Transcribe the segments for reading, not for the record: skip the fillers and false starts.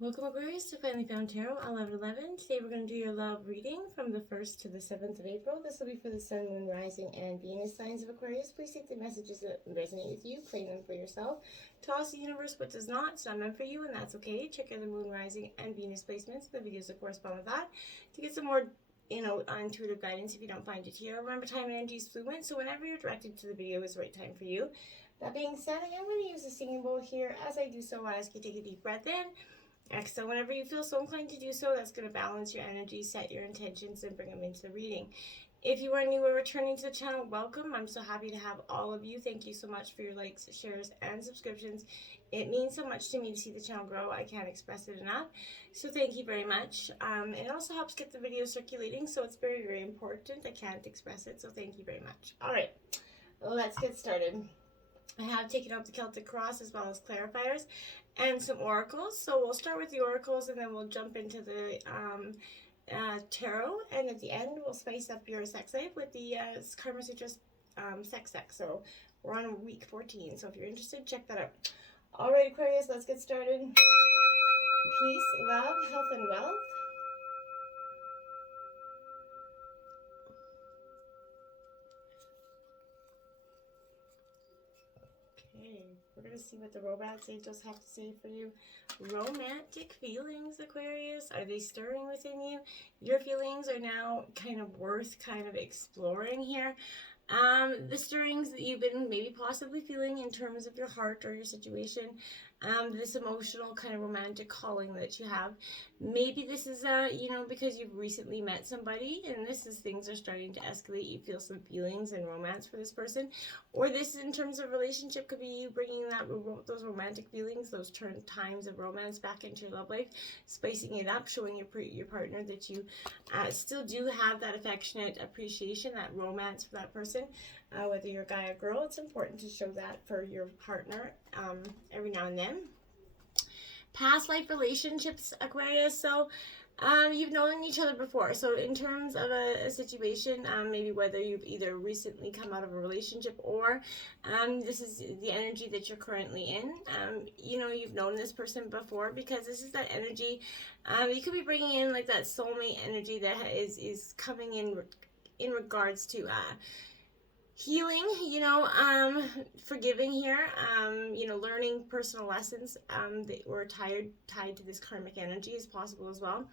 Welcome Aquarius to Finally Found Tarot 1111. Today we're going to do your love reading from the 1st to the 7th of April. This will be for the Sun, Moon, Rising, and Venus signs of Aquarius. Please take the messages that resonate with you, claim them for yourself. Toss the universe what does not. It's not meant for you, and that's okay. Check out the Moon, Rising, and Venus placements, the videos that correspond with that, to get some more intuitive guidance if you don't find it here. Remember, time and energy is fluent, so whenever you're directed to the video is the right time for you. That being said, I am going to use a singing bowl here. As I do so, I ask you to take a deep breath in. Exhale whenever you feel so inclined to do so. That's going to balance your energy, set your intentions, and bring them into the reading. If you are new or returning to the channel, welcome. I'm so happy to have all of you. Thank you so much for your likes, shares, and subscriptions. It means so much to me to see the channel grow. I can't express it enough. So thank you very much. It also helps get the video circulating, so it's very, very important. I can't express it, so thank you very much. All right, let's get started. I have taken out the Celtic Cross as well as clarifiers and some oracles. So we'll start with the oracles and then we'll jump into the tarot. And at the end, we'll spice up your sex life with the Karma Sutras sex. So we're on week 14. So if you're interested, check that out. All right, Aquarius, let's get started. Peace, love, health, and wealth. We're going to see what the romance angels have to say for you. Romantic feelings, Aquarius. Are they stirring within you? Your feelings are now kind of worth exploring here. The stirrings that you've been maybe possibly feeling in terms of your heart or your situation, this emotional kind of romantic calling that you have. Maybe this is, because you've recently met somebody and things are starting to escalate. You feel some feelings and romance for this person. Or this, in terms of relationship, could be you bringing those romantic feelings, those times of romance back into your love life, spicing it up, showing your partner that you still do have that affectionate appreciation, that romance for that person. Whether you're a guy or girl, it's important to show that for your partner every now and then. Past life relationships, Aquarius. So you've known each other before. So in terms of a situation, maybe whether you've either recently come out of a relationship or this is the energy that you're currently in. You've known this person before, because this is that energy. You could be bringing in like that soulmate energy that is coming in regards to healing, forgiving here, learning personal lessons that were tied to this karmic energy is possible as well.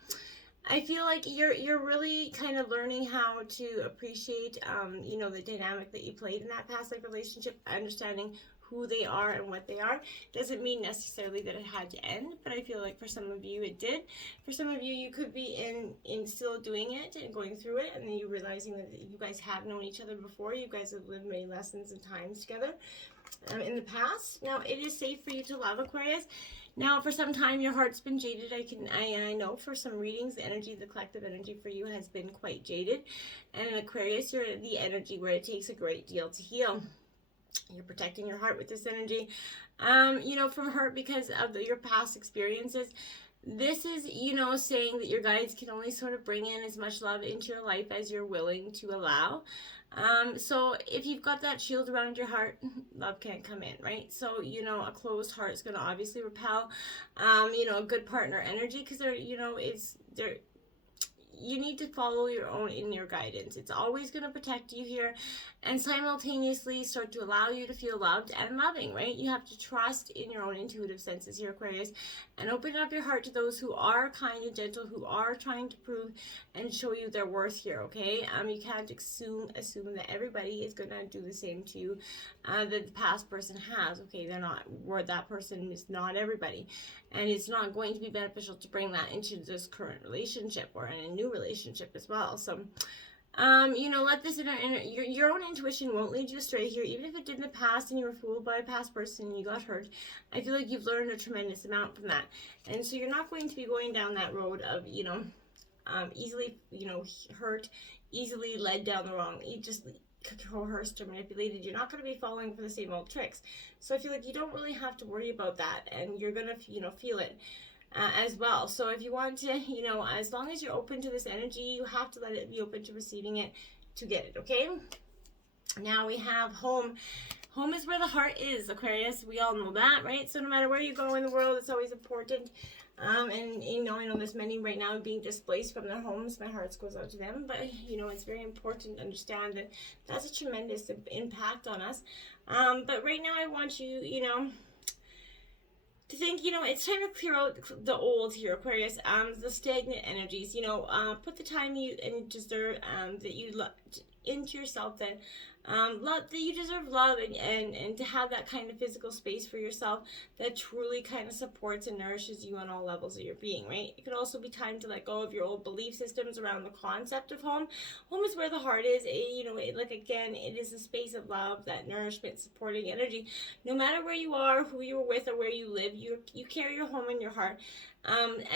I feel like you're really kind of learning how to appreciate, the dynamic that you played in that past life relationship, understanding who they are and what they are. Doesn't mean necessarily that it had to end, but I feel like for some of you it did. For some of you, you could be in still doing it and going through it, and then you're realizing that you guys have known each other before. You guys have lived many lessons and times together in the past. Now, it is safe for you to love, Aquarius. Now, for some time, your heart's been jaded. I know for some readings, the collective energy for you has been quite jaded. And in Aquarius, you're the energy where it takes a great deal to heal. You're protecting your heart with this energy, from hurt because of your past experiences. This is, saying that your guides can only sort of bring in as much love into your life as you're willing to allow. So if you've got that shield around your heart, love can't come in, right? So, a closed heart is going to obviously repel, a good partner energy, because you need to follow your own inner guidance. It's always going to protect you here and simultaneously start to allow you to feel loved and loving, right? You have to trust in your own intuitive senses here, Aquarius, and open up your heart to those who are kind and gentle, who are trying to prove and show you their worth here, okay? You can't assume that everybody is going to do the same to you that the past person has, okay? That person is not everybody. And it's not going to be beneficial to bring that into this current relationship or in a new relationship as well. So, let this your own intuition won't lead you astray here. Even if it did in the past and you were fooled by a past person and you got hurt, I feel like you've learned a tremendous amount from that. And so you're not going to be going down that road of, easily, hurt, easily led down the wrong, just coerced or manipulated. You're not going to be falling for the same old tricks. So I feel like you don't really have to worry about that, and you're going to, feel it as well. So if you want to, as long as you're open to this energy, you have to let it be open to receiving it to get it, okay? Now we have home Home is where the heart is, Aquarius. We all know that, right? So no matter where you go in the world, it's always important. And, you know, I know there's many right now being displaced from their homes. My heart goes out to them. But, you know, it's very important to understand that that's a tremendous impact on us. But right now I want you, you know, to think, you know, it's time to clear out the old here, Aquarius, the stagnant energies, you know, put the time you deserve, that you into yourself, that that you deserve love, and to have that kind of physical space for yourself that truly kind of supports and nourishes you on all levels of your being, right? It could also be time to let go of your old belief systems around the concept of home. Home is where the heart is. You know, like again, it is a space of love, that nourishment, supporting energy. No matter where you are, who you're with, or where you live, you carry your home in your heart.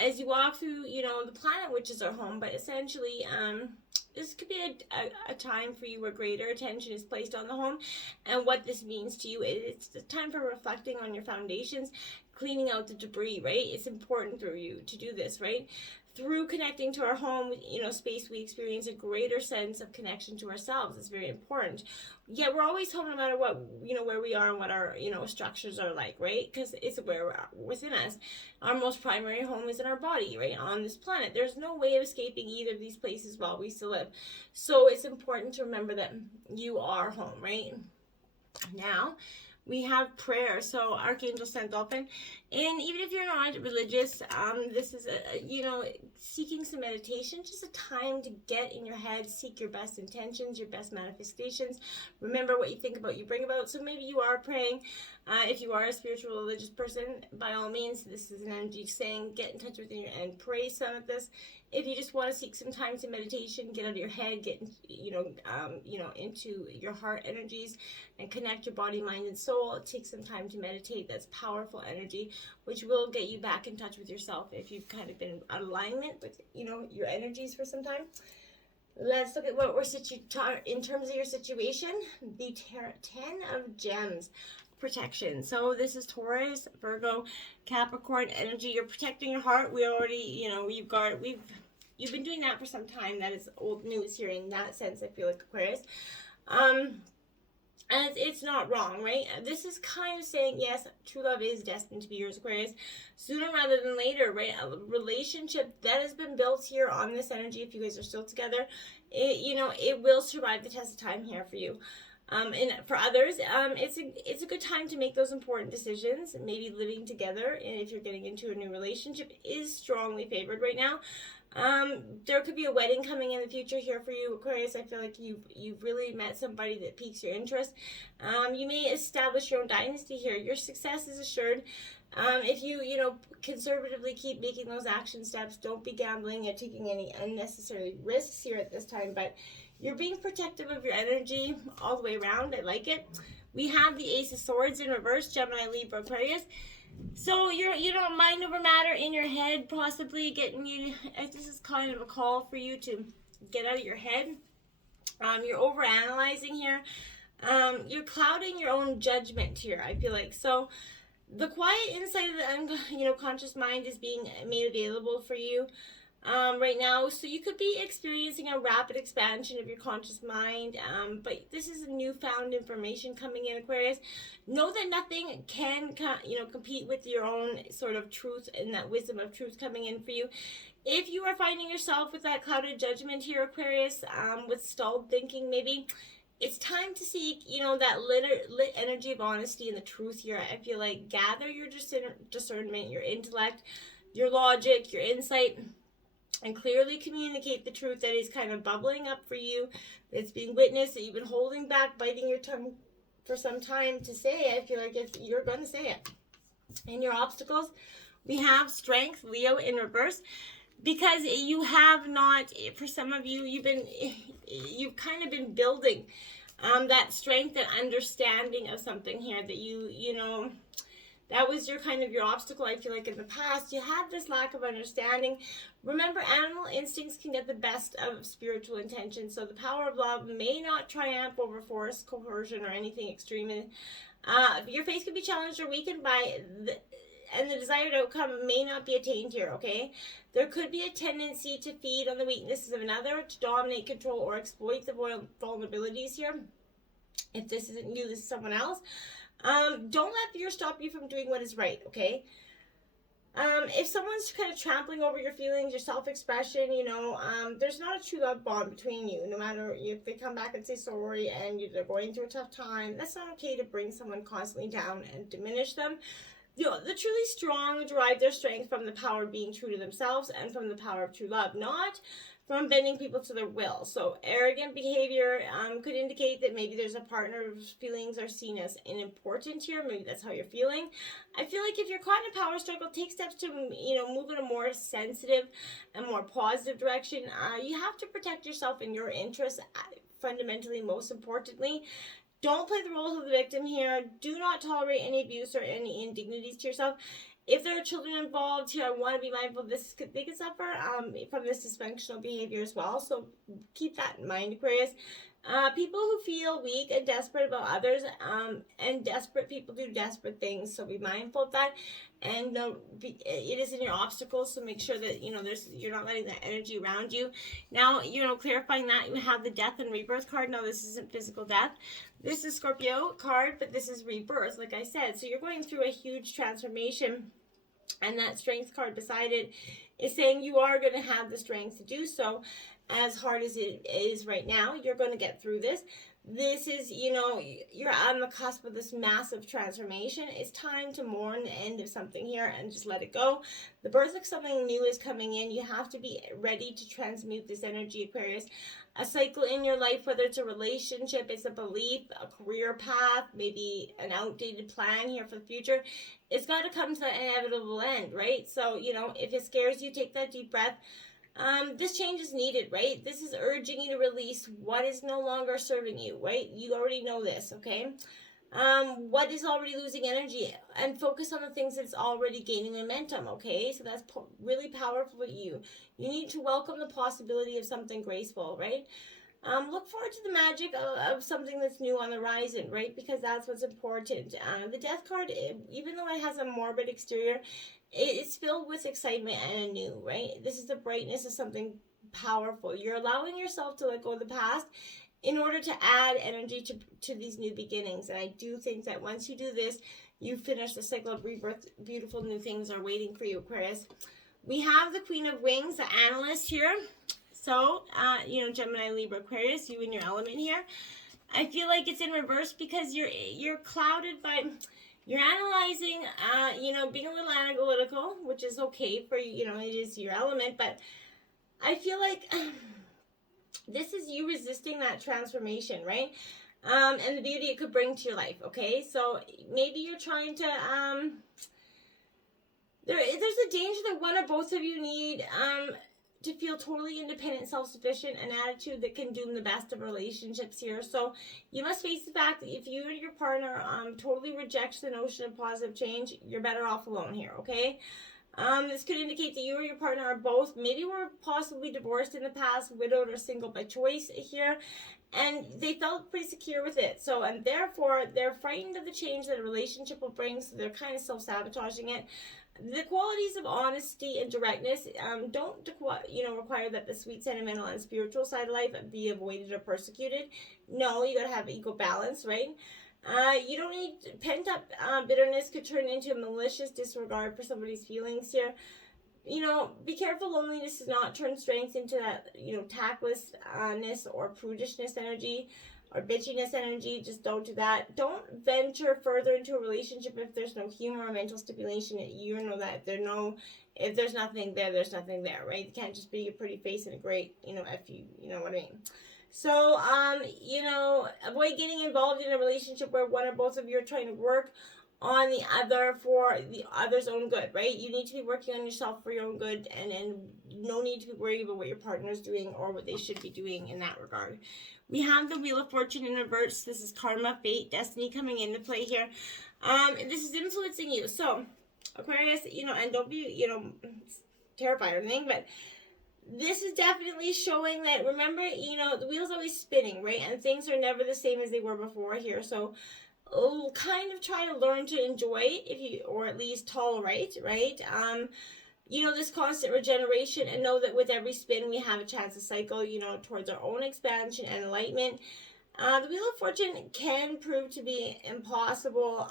As you walk through, you know, the planet, which is our home, but essentially, this could be a time for you where greater attention is placed on the home and what this means to you. It's the time for reflecting on your foundations, cleaning out the debris, right? It's important for you to do this, right? Through connecting to our home, you know, space, we experience a greater sense of connection to ourselves. It's very important. Yet we're always home no matter what, you know, where we are and what our, you know, structures are like, right? Because it's where we're within us. Our most primary home is in our body, right? On this planet. There's no way of escaping either of these places while we still live. So it's important to remember that you are home, right? Now, we have prayer. So Archangel Saint Dolphin, and even if you're not religious, this is you know, seeking some meditation, just a time to get in your head, seek your best intentions, your best manifestations. Remember what you think about, you bring about. So maybe you are praying. If you are a spiritual religious person, by all means, this is an energy saying get in touch with you and pray some of this. If you just want to seek some time to meditation, get out of your head, get into your heart energies and connect your body, mind, and soul. Take some time to meditate. That's powerful energy, which will get you back in touch with yourself if you've kind of been out of alignment with, you know, your energies for some time. Let's look at what we're in terms of your situation. The 10 of Gems. Protection. So this is Taurus, Virgo, Capricorn energy. You're protecting your heart. We already, you know, you've been doing that for some time. That is old news here in that sense, I feel like, Aquarius. And it's not wrong, right? This is kind of saying, yes, true love is destined to be yours, Aquarius, sooner rather than later, right? A relationship that has been built here on this energy, if you guys are still together, it will survive the test of time here for you. And for others, it's a good time to make those important decisions. Maybe living together, and if you're getting into a new relationship, is strongly favored right now. There could be a wedding coming in the future here for you, Aquarius. I feel like you've really met somebody that piques your interest. You may establish your own dynasty here. Your success is assured. If you conservatively keep making those action steps, don't be gambling or taking any unnecessary risks here at this time, but you're being protective of your energy all the way around. I like it. We have the Ace of Swords in reverse, Gemini, Libra, Aquarius. So you don't mind over matter in your head, possibly getting you. This is kind of a call for you to get out of your head. You're overanalyzing here. You're clouding your own judgment here, I feel like. So the quiet insight of the conscious mind is being made available for you right now. So you could be experiencing a rapid expansion of your conscious mind, but this is newfound information coming in, Aquarius. Know that nothing can compete with your own sort of truth and that wisdom of truth coming in for you. If you are finding yourself with that clouded judgment here, Aquarius, with stalled thinking maybe, it's time to seek, that lit energy of honesty and the truth here. I feel like gather your discernment, your intellect, your logic, your insight, and clearly communicate the truth that is kind of bubbling up for you, that's being witnessed, that you've been holding back, biting your tongue for some time to say. I feel like you're going to say it. And your obstacles, we have Strength, Leo in reverse, because you have not, for some of you, you've kind of been building that strength and understanding of something here that that was your obstacle. I feel like in the past you had this lack of understanding. Remember, animal instincts can get the best of spiritual intention, so the power of love may not triumph over force, coercion, or anything extreme. Your faith could be challenged or weakened and the desired outcome may not be attained here, okay? There could be a tendency to feed on the weaknesses of another, to dominate, control, or exploit the vulnerabilities here. If this isn't you, this is someone else. Don't let fear stop you from doing what is right, okay? If someone's kind of trampling over your feelings, your self-expression, there's not a true love bond between you. No matter if they come back and say sorry and they're going through a tough time, that's not okay to bring someone constantly down and diminish them. The truly strong derive their strength from the power of being true to themselves and from the power of true love, not from bending people to their will. So arrogant behavior could indicate that maybe there's a partner whose feelings are seen as unimportant here. Maybe that's how you're feeling. I feel like if you're caught in a power struggle, take steps to move in a more sensitive and more positive direction. You have to protect yourself and your interests. Fundamentally, most importantly, don't play the roles of the victim here. Do not tolerate any abuse or any indignities to yourself. If there are children involved here, I want to be mindful they could suffer from this dysfunctional behavior as well. So keep that in mind, Aquarius. People who feel weak and desperate about others, and desperate people do desperate things. So be mindful of that. And it is in your obstacles, so make sure that you're not letting that energy around you. Now, clarifying that, you have the death and rebirth card. Now, this isn't physical death. This is Scorpio card, but this is rebirth, like I said. So you're going through a huge transformation, and that strength card beside it is saying you are going to have the strength to do so. As hard as it is right now, you're going to get through this. This is, you're on the cusp of this massive transformation. It's time to mourn the end of something here and just let it go. The birth of something new is coming in. You have to be ready to transmute this energy, Aquarius. A cycle in your life, whether it's a relationship, it's a belief, a career path, maybe an outdated plan here for the future. It's got to come to an inevitable end, right? So, if it scares you, take that deep breath. This change is needed, right? This is urging you to release what is no longer serving you, right? You already know this, okay? What is already losing energy, and focus on the things that's already gaining momentum, okay? So that's really powerful for you. You need to welcome the possibility of something graceful, right? Look forward to the magic of something that's new on the horizon, right? Because that's what's important. The death card, even though it has a morbid exterior, it's filled with excitement and anew, right? This is the brightness of something powerful. You're allowing yourself to let go of the past in order to add energy to these new beginnings. And I do think that once you do this, you finish the cycle of rebirth. Beautiful new things are waiting for you, Aquarius. We have the Queen of Wings, the analyst here. So, Gemini, Libra, Aquarius, you in your element here. I feel like it's in reverse because you're clouded by... You're analyzing, being a little analytical, which is okay for you, it is your element, but I feel like this is you resisting that transformation, right? And the beauty it could bring to your life, okay? So maybe you're trying to, there's a danger that one or both of you need to feel totally independent, self-sufficient, an attitude that can doom the best of relationships here. So you must face the fact that if you and your partner totally rejects the notion of positive change, you're better off alone here, okay? This could indicate that you or your partner are both, maybe were possibly divorced in the past, widowed or single by choice here, and they felt pretty secure with it. So, and therefore, they're frightened of the change that a relationship will bring, so they're kind of self-sabotaging it. The qualities of honesty and directness don't require that the sweet, sentimental, and spiritual side of life be avoided or persecuted. No, you gotta have equal balance, right? You don't need pent-up bitterness could turn into a malicious disregard for somebody's feelings here. Be careful loneliness does not turn strength into that, tactlessness or prudishness energy or bitchiness energy. Just don't do that. Don't venture further into a relationship if there's no humor or mental stipulation. You know that if there's nothing there, there's nothing there, right? It can't just be a pretty face and a great, if you know what I mean. So, avoid getting involved in a relationship where one or both of you are trying to work on the other for the other's own good, right? You need to be working on yourself for your own good, and no need to be worried about what your partner is doing or what they should be doing in that regard. We have the Wheel of Fortune in reverse. This is karma, fate, destiny coming into play here. This is influencing you. So, Aquarius, and don't be, terrified or anything, but this is definitely showing that, remember, the wheel's always spinning, right? And things are never the same as they were before here. So, kind of try to learn to enjoy or at least tolerate, right? This constant regeneration, and know that with every spin we have a chance to cycle, towards our own expansion and enlightenment. The Wheel of Fortune can prove to be impossible.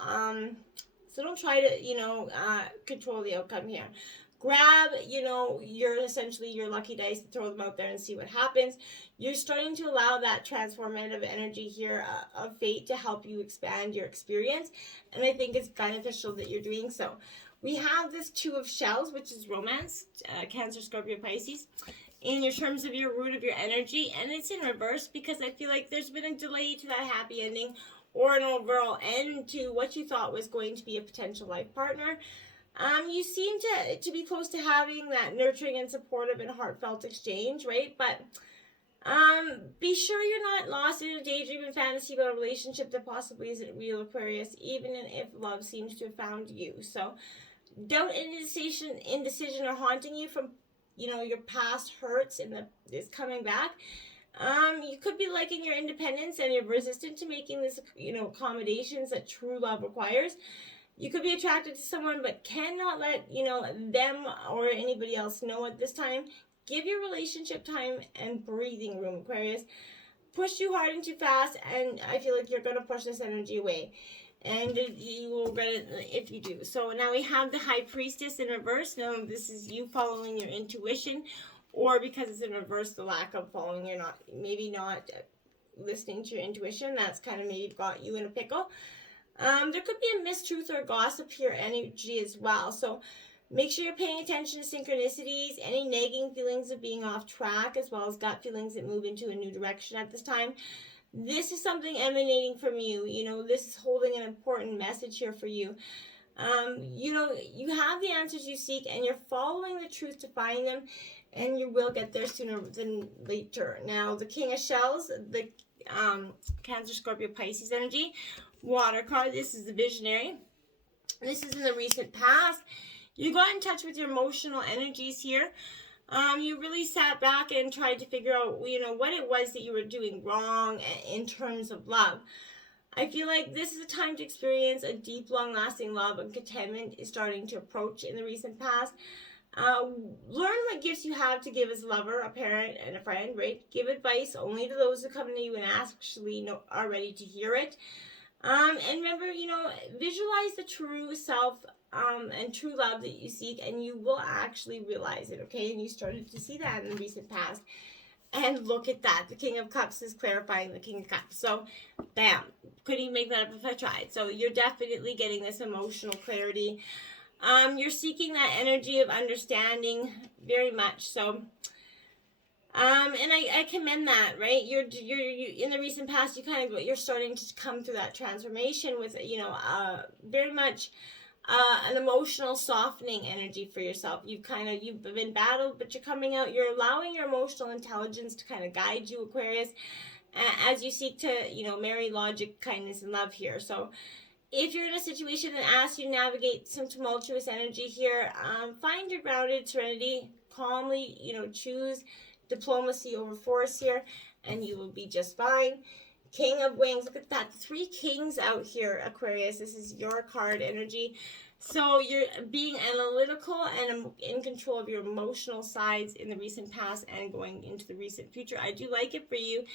So don't try to, control the outcome here. Grab, your lucky dice, throw them out there and see what happens. You're starting to allow that transformative energy here of fate to help you expand your experience. And I think it's beneficial that you're doing so. We have this Two of Shells, which is romance, Cancer, Scorpio, Pisces, in your terms of your root of your energy, and it's in reverse because I feel like there's been a delay to that happy ending or an overall end to what you thought was going to be a potential life partner. You seem to be close to having that nurturing and supportive and heartfelt exchange, right? But be sure you're not lost in a daydream and fantasy about a relationship that possibly isn't real, Aquarius, even if love seems to have found you. So doubt and indecision are haunting you from your past hurts and is coming back. You could be liking your independence and you're resistant to making this accommodations that true love requires. You could be attracted to someone but cannot let them or anybody else know at this time. Give your relationship time and breathing room, Aquarius. Push too hard and too fast, and I feel like you're going to push this energy away. And you will regret it if you do. So now we have the High Priestess in reverse. Now this is you following your intuition, or because it's in reverse, the lack of following your not listening to your intuition. That's kind of maybe got you in a pickle. There could be a mistruth or gossip here energy as well. So make sure you're paying attention to synchronicities, any nagging feelings of being off track, as well as gut feelings that move into a new direction at this time. This is something emanating from you. This is holding an important message here for you. You have the answers you seek, and you're following the truth to find them, and you will get there sooner than later. Now, the King of Shells, the Cancer, Scorpio, Pisces energy, water card. This is the Visionary. This is in the recent past. You got in touch with your emotional energies here. You really sat back and tried to figure out, what it was that you were doing wrong in terms of love. I feel like this is a time to experience a deep, long-lasting love, and contentment is starting to approach in the recent past. Learn what gifts you have to give as a lover, a parent, and a friend, right? Give advice only to those who come to you and actually are ready to hear it. And remember, visualize the true self and true love that you seek, and you will actually realize it, okay? And you started to see that in the recent past. And look at that. The King of Cups is clarifying the King of Cups. So, bam. Couldn't even make that up if I tried. So, you're definitely getting this emotional clarity. You're seeking that energy of understanding very much. So, and I commend that, right? You're in the recent past, you're starting to come through that transformation with, very much an emotional softening energy for yourself. You've been battled, but you're coming out. You're allowing your emotional intelligence to kind of guide you, Aquarius, as you seek to, marry logic, kindness, and love here. So if you're in a situation that asks you to navigate some tumultuous energy here, find your grounded serenity, calmly, choose diplomacy over force here, and you will be just fine. King of Wings, look at that, 3 kings out here, Aquarius. This is your card energy. So you're being analytical and in control of your emotional sides in the recent past and going into the recent future. I do like it for you.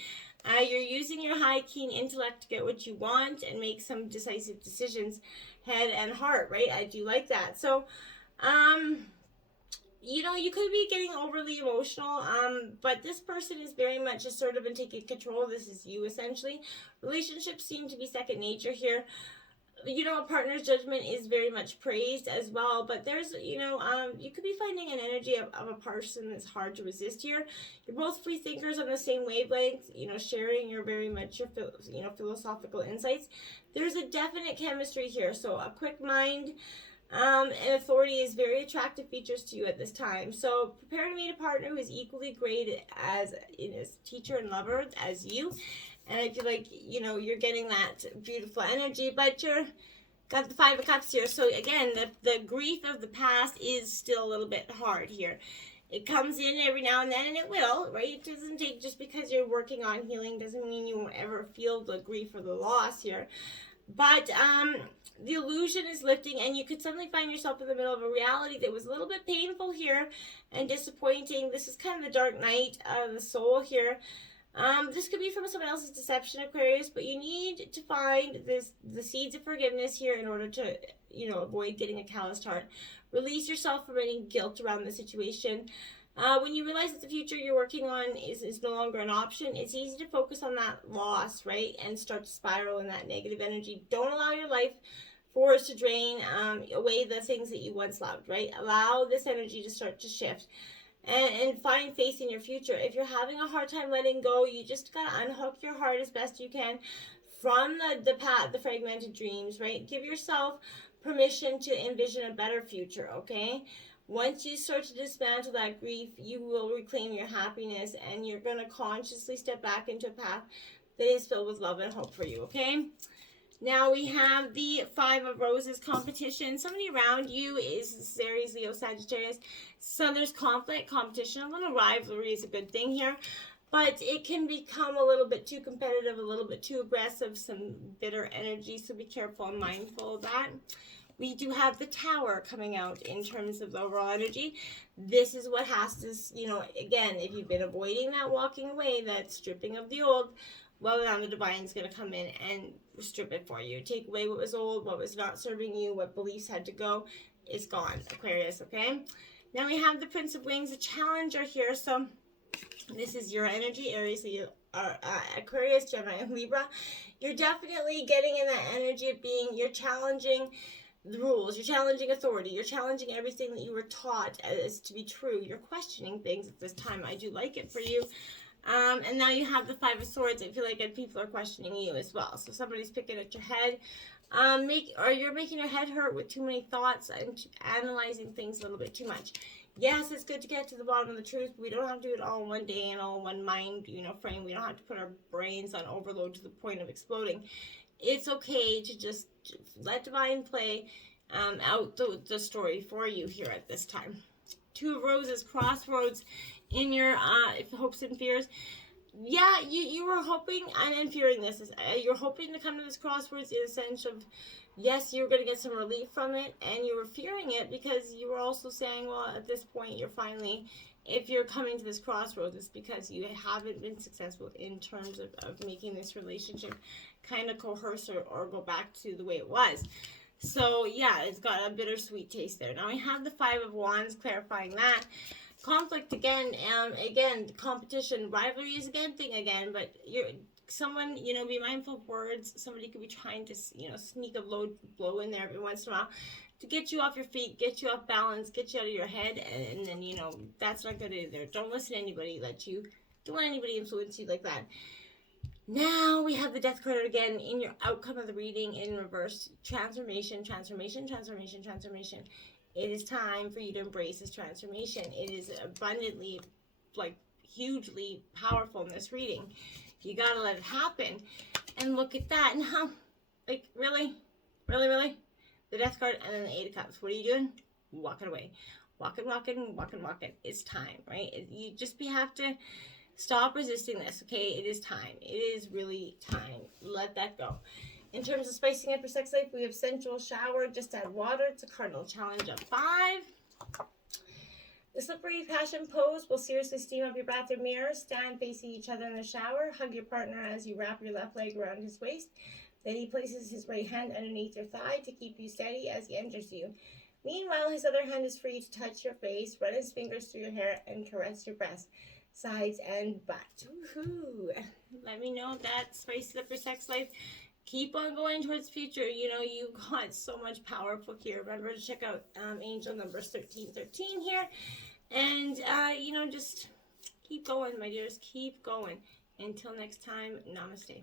You're using your high, keen intellect to get what you want and make some decisive decisions, head and heart, right? I do like that. So, you could be getting overly emotional, but this person is very much assertive and taking control. This is you, essentially. Relationships seem to be second nature here. A partner's judgment is very much praised as well, but there's, you could be finding an energy of a person that's hard to resist here. You're both free thinkers on the same wavelength, sharing your very much your, philosophical insights. There's a definite chemistry here, so a quick mind, and authority is very attractive features to you at this time. So prepare to meet a partner who is equally great as teacher and lover as you. And I feel like, you're getting that beautiful energy, but you're got the 5 of Cups here. So again, the grief of the past is still a little bit hard here. It comes in every now and then, and it will, right? It doesn't take, just because you're working on healing doesn't mean you won't ever feel the grief or the loss here. But the illusion is lifting, and you could suddenly find yourself in the middle of a reality that was a little bit painful here and disappointing. This is kind of the dark night of the soul here. This could be from someone else's deception, Aquarius, but you need to find the seeds of forgiveness here in order to, avoid getting a calloused heart. Release yourself from any guilt around the situation. When you realize that the future you're working on is no longer an option, it's easy to focus on that loss, right? And start to spiral in that negative energy. Don't allow your life force to drain away the things that you once loved, right? Allow this energy to start to shift. And find faith in your future. If you're having a hard time letting go, you just gotta unhook your heart as best you can from the fragmented dreams, right? Give yourself permission to envision a better future, okay? Once you start to dismantle that grief, you will reclaim your happiness, and you're gonna consciously step back into a path that is filled with love and hope for you, okay? Now we have the Five of Roses competition. Somebody around you is Aries, Leo, Sagittarius. So there's conflict, competition. A little rivalry is a good thing here. But it can become a little bit too competitive, a little bit too aggressive, some bitter energy. So be careful and mindful of that. We do have the Tower coming out in terms of the overall energy. This is what has to, again, if you've been avoiding that walking away, that stripping of the old, well, now the divine is going to come in and strip it for you. Take away what was old, what was not serving you, what beliefs had to go. It's gone, Aquarius, okay? Now we have the Prince of Wings, a challenger here. So this is your energy, Aries, Aquarius, Gemini, and Libra. You're definitely getting in that energy of you're challenging the rules, you're challenging authority, you're challenging everything that you were taught as to be true. You're questioning things at this time. I do like it for you. And now you have the Five of Swords. I feel like people are questioning you as well. So somebody's picking at your head. Or you're making your head hurt with too many thoughts and analyzing things a little bit too much. Yes, it's good to get to the bottom of the truth, but we don't have to do it all in one day and all in one mind, frame. We don't have to put our brains on overload to the point of exploding. It's okay to just let divine play out the story for you here at this time. Two of Roses, crossroads in your hopes and fears. Yeah, you were hoping, and fearing this, you're hoping to come to this crossroads in a sense of, yes, you're going to get some relief from it, and you were fearing it because you were also saying, well, at this point, you're finally, if you're coming to this crossroads, it's because you haven't been successful in terms of making this relationship kind of coerce or go back to the way it was. So, yeah, it's got a bittersweet taste there. Now, we have the Five of Wands, clarifying that. Conflict again, competition, rivalry is a good thing again, but someone, be mindful of words. Somebody could be trying to, sneak a low blow in there every once in a while to get you off your feet, get you off balance, get you out of your head, and then, that's not good either. Don't listen to anybody don't let anybody influence you like that. Now we have the Death card again in your outcome of the reading in reverse. Transformation, transformation, transformation, transformation. It is time for you to embrace this transformation. It is abundantly, hugely powerful in this reading. You gotta let it happen. And look at that. Now, really? Really, really? The Death card and then the Eight of Cups. What are you doing? Walking away. Walking. It's time, right? You just have to stop resisting this, okay? It is time. It is really time. Let that go. In terms of spicing up your sex life, we have sensual shower, just add water. It's a cardinal challenge of 5. The slippery passion pose will seriously steam up your bathroom mirror. Stand facing each other in the shower. Hug your partner as you wrap your left leg around his waist. Then he places his right hand underneath your thigh to keep you steady as he enters you. Meanwhile, his other hand is free to touch your face, run his fingers through your hair, and caress your breast, sides, and butt. Woohoo! Let me know if that spices up your sex life. Keep on going towards the future. You got so much powerful here. Remember to check out angel number 1313 here. And, just keep going, my dears. Keep going. Until next time, namaste.